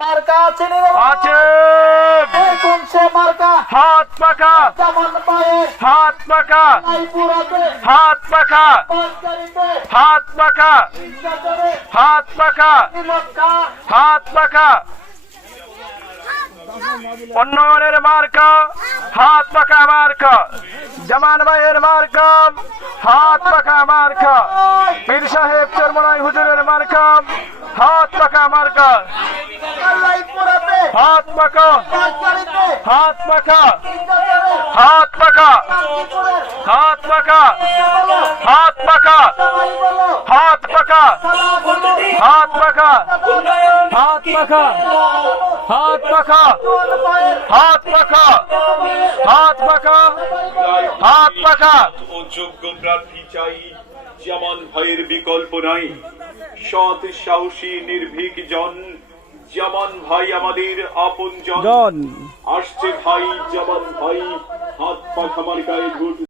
মার্কা চিনি রে আছে কোন সে মার্কা হাত পাকা জামান পায়ে হাত পাকা পুরাতে হাত পাকা পাঁচকারিতে হাত পাকা ইজ্জতরে হাত পাকা মক্কা হাত পাকা উন্নয়নের মার্কা হাত পাকা মার্কা জামান ভাইয়ের মার্কা হাত পাকা মার্কা পীর সাহেব চরমনাই হুজুরের মার্কা হাত পাকা মার্কা আল্লাহ পুরাতে হাত পাকা পাঁচকারিতে হাত পাকা ইজ্জতরে হাত পাকা শান্তিপুরের হাত পাকা বলো হাত পাকা সবাই বলো হাত পাকা সালাম হাত পাকা হাত পাকা হাত পাকা হাত পাকা হাত পাকা হাত পাকা ও যোগ্য প্রার্থী চাই, জামান ভাইয়ের বিকল্প নাই। সৎ সাহসী নির্ভীক জন, জামান ভাই আমাদের আপন জন। আসছে ভাই জামান ভাই, হাত পাখা মার্কায় ভোট